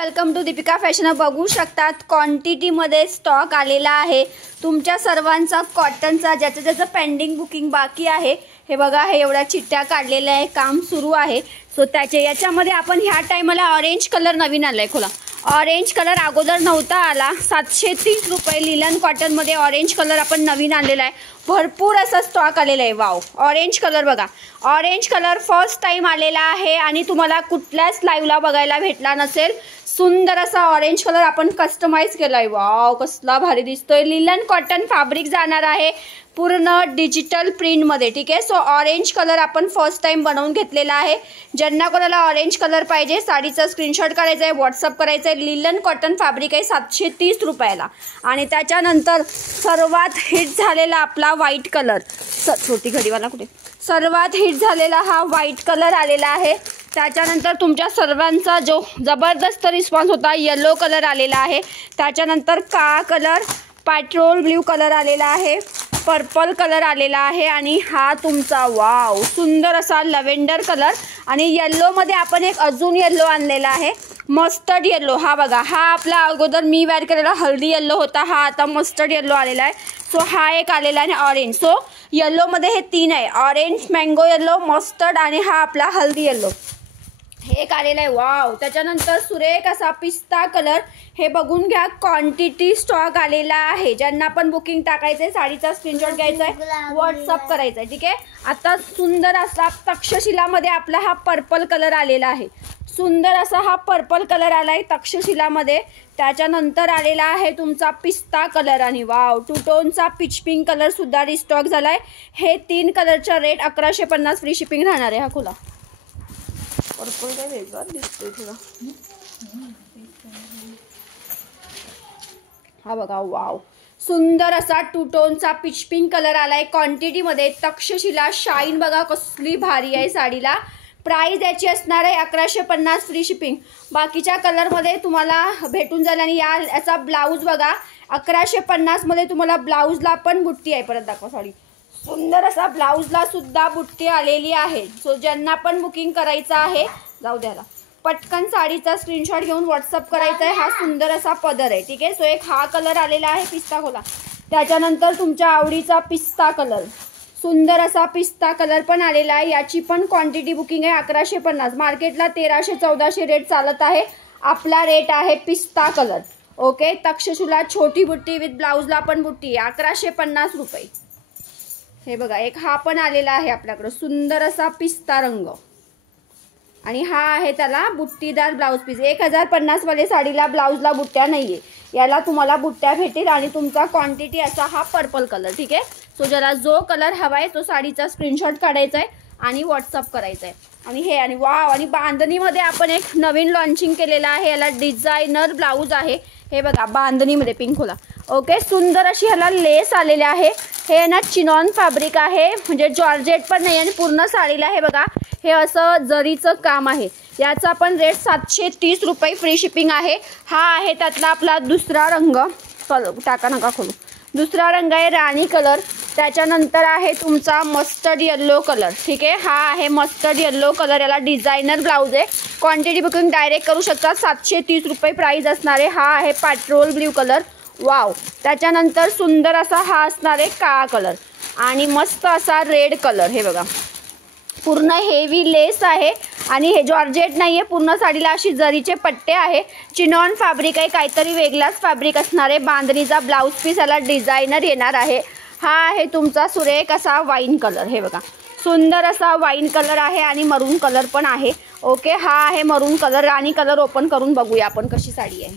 Welcome to Deepika fashion. बघू शकतात क्वांटिटीमध्ये स्टॉक आलेला आहे तुमच्या सर्वांचा कॉटनचा, ज्याचं पेंडिंग बुकिंग बाकी आहे. हे बघा, हे एवढ्या चिठ्ठ्या काढलेल्या आहे, काम सुरू आहे. सो याच्यामध्ये आपण ह्या टायमाला ऑरेंज कलर नवीन आलाय. खोला, ऑरेंज कलर अगोदर नव्हता आला. 730 रुपये लिलन कॉटनमध्ये ऑरेंज कलर आपण नवीन आणलेला आहे. भरपूर असा स्टॉक आलेला आहे. वाव, ऑरेंज कलर बघा, ऑरेंज कलर फर्स्ट टाइम आलेला आहे आणि तुम्हाला कुठल्याच लाईव्हला बघायला भेटला नसेल. सुंदर असा ऑरेंज कलर आपण कस्टमाइज केलाय. वाव, कसला भारी दिसतोय. लिलन कॉटन फॅब्रिक जाणार आहे पूर्ण डिजिटल प्रिंट मध्ये. ठीक आहे. सो ऑरेंज कलर आपण फर्स्ट टाइम बनवून घेतलेला आहे. ज्यांना कोणाला ऑरेंज कलर पाहिजे साडीचा स्क्रीनशॉट काढायचा आहे, व्हॉट्सअप करायचं आहे. लिलन कॉटन फॅब्रिक आहे 730 रुपयाला. आणि त्याच्यानंतर सर्वात हिट झालेला आपला व्हाईट कलर, छोटी घडीवाला कुठे, सर्वात हिट झालेला हा व्हाईट कलर आलेला आहे. त्याच्यानंतर तुमच्या सर्वांचा जो जबरदस्त रिस्पॉन्स होता येलो कलर आलेला आहे. त्याच्यानंतर काळा कलर, पेट्रोल ब्ल्यू कलर आलेला आहे, पर्पल कलर आलेला आहे आणि हा तुमचा वाव सुंदर असा लव्हेंडर कलर. आणि येल्लोमध्ये आपण एक अजून येल्लो आणलेला आहे, मस्टर्ड येल्लो. हा बघा, हा आपला अगोदर मी वेअर केलेला हळदी येल्लो होता, हा आता मस्टर्ड येल्लो आलेला आहे. सो हा एक आलेला आहे ऑरेंज. सो येल्लोमध्ये हे तीन आहे, ऑरेंज, मँगो येल्लो, मस्टर्ड आणि हा आपला हल्दी येल्लो हे एक आलेला आहे. वाव. त्याच्यानंतर सुरेख असा पिस्ता कलर. हे बघून घ्या, क्वांटिटी स्टॉक आलेला आहे. ज्यांना पण बुकिंग टाकायचं आहे साडीचा स्क्रीनशॉट घ्यायचा आहे, व्हॉट्सअप करायचा आहे. ठीक आहे. आता सुंदर असा तक्षशिलामध्ये आपला हा पर्पल कलर आलेला आहे. सुंदर असा हा पर्पल कलर आला आहे तक्षशिलामध्ये. त्याच्यानंतर आलेला आहे तुमचा पिस्ता कलर आणि वाव टू टोनचा पिच पिंक कलर सुद्धा रिस्टॉक झाला आहे. हे तीन कलरचा रेट 1150 फ्री शिपिंग राहणार आहे. हा खोला, पर्पल काय वेगळा दिसतोय थोडा. हा बघा, वाव सुंदर असा टू टोनचा पिच पिंक कलर आलाय क्वांटिटीमध्ये. तक्षशिला शाईन बघा कसली भारी आहे साडीला. प्राइस याची असणार आहे 1150 फ्री शिपिंग. बाकीच्या कलरमध्ये तुम्हाला भेटून जाईल. आणि याचा ब्लाऊज बघा 1150 मध्ये तुम्हाला ब्लाऊजला पण बुट्टी आहे. परत दाखवा साडी, सुंदर असा ब्लाऊजला सुद्धा बुट्टी आलेली आहे. सो ज्यांना पण बुकिंग करायचं आहे, जाऊ द्याला पटकन साडीचा स्क्रीनशॉट घेऊन व्हॉट्सअप करायचा आहे. हा सुंदर असा पदर आहे. ठीक आहे. सो एक हा कलर आलेला आहे पिस्ता खोला. त्याच्यानंतर तुमच्या आवडीचा पिस्ता कलर, सुंदर असा पिस्ता कलर पण आलेला आहे. याची पण क्वांटिटी बुकिंग आहे 1150. मार्केटला 1300-1400 रेट चालत आहे. आपला रेट आहे पिस्ता कलर. ओके. तक्षशिला छोटी बुट्टी विथ ब्लाऊजला पण बुट्टी 1150 रुपये. हे बघा, एक हा पण आलेला आहे आपल्याकडे सुंदर असा पिस्ता रंग. आणि हा आहे त्याला बुट्टीदार ब्लाऊज पीस. 1050 वाले साडीला ब्लाऊजला बुट्ट्या नाहीये, याला तुम्हाला बुट्ट्या भेटेल. आणि तुमचा क्वांटिटी असा हा पर्पल कलर. ठीक आहे. सो ज्याला जो कलर हवा आहे तो साडीचा स्क्रीनशॉट काढायचा आहे आणि व्हॉट्सअप करायचा आहे. आणि हे आणि वाव, आणि बांधणीमध्ये आपण एक नवीन लॉन्चिंग केलेला आहे. याला डिझायनर ब्लाऊज आहे. हे बघा, बांधणीमध्ये पिंक होला. ओके. सुंदर अशी ह्याला लेस आलेले आहे. हे ना चिनॉन फॅब्रिक आहे, म्हणजे जॉर्जेट पण नाही. आणि पूर्ण साडीला हे बघा, हे असं जरीचं काम आहे. याचा पण रेट 730 रुपये फ्री शिपिंग आहे. हा आहे त्यातला आपला दुसरा रंग. टाका नका खोलू. दुसरा रंग आहे राणी कलर. त्याच्यानंतर आहे तुमचा मस्टर्ड येल्लो कलर. ठीक आहे. हा आहे मस्टर्ड येल्लो कलर. याला डिझायनर ब्लाऊज आहे. क्वांटिटी बुकिंग डायरेक्ट करू शकता. 730 रुपये प्राइस असणार आहे. हा आहे पेट्रोल ब्ल्यू कलर. वाव. त्याच्यानंतर सुंदर असा हा असणार आहे काळा कलर आणि मस्त असा रेड कलर. हे बघा, पूर्ण हेवी लेस आहे आणि हे जॉर्जेट नाही आहे. पूर्ण साडीला अशी जरीचे पट्टे आहे. चिनॉन फॅब्रिक आहे, काहीतरी वेगळाच फॅब्रिक असणार आहे. बांधणीचा ब्लाऊज पीस याला डिझायनर येणार आहे. हा आहे तुमचा सुरेख असा वाईन कलर. हे बघा, सुंदर असा वाईन कलर आहे आणि मरून कलर पण आहे. ओके. हा आहे मरून कलर. राणी कलर ओपन करून बघूया आपण कशी साडी आहे.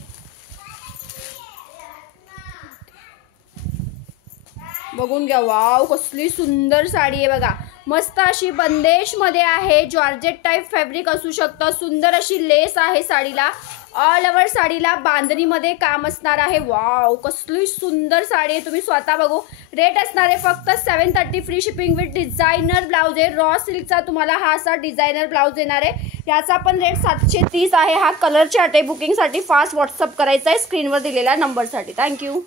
बघून घ्या. वाव, कसली सुंदर साडी आहे बघा. मस्त अशी बंदेश मध्ये आहे. जॉर्जेट टाइप फॅब्रिक असू शकतं. सुंदर अशी लेस आहे साडीला. ऑल ओव्हर साडीला बांधणीमध्ये काम असणार आहे. वाव, कसली सुंदर साडी आहे. तुम्ही स्वतः बघू. रेट असणार आहे फक्त 730 free shipping with designer blouse आहे. रॉ सिल्कचा तुम्हाला हा असा डिझायनर ब्लाऊज येणार आहे. याचा पण रेट 730 आहे. हा कलर चार्ट आहे. बुकिंगसाठी फास्ट व्हॉट्सअप करायचा आहे स्क्रीनवर दिलेल्या नंबरसाठी. थँक्यू.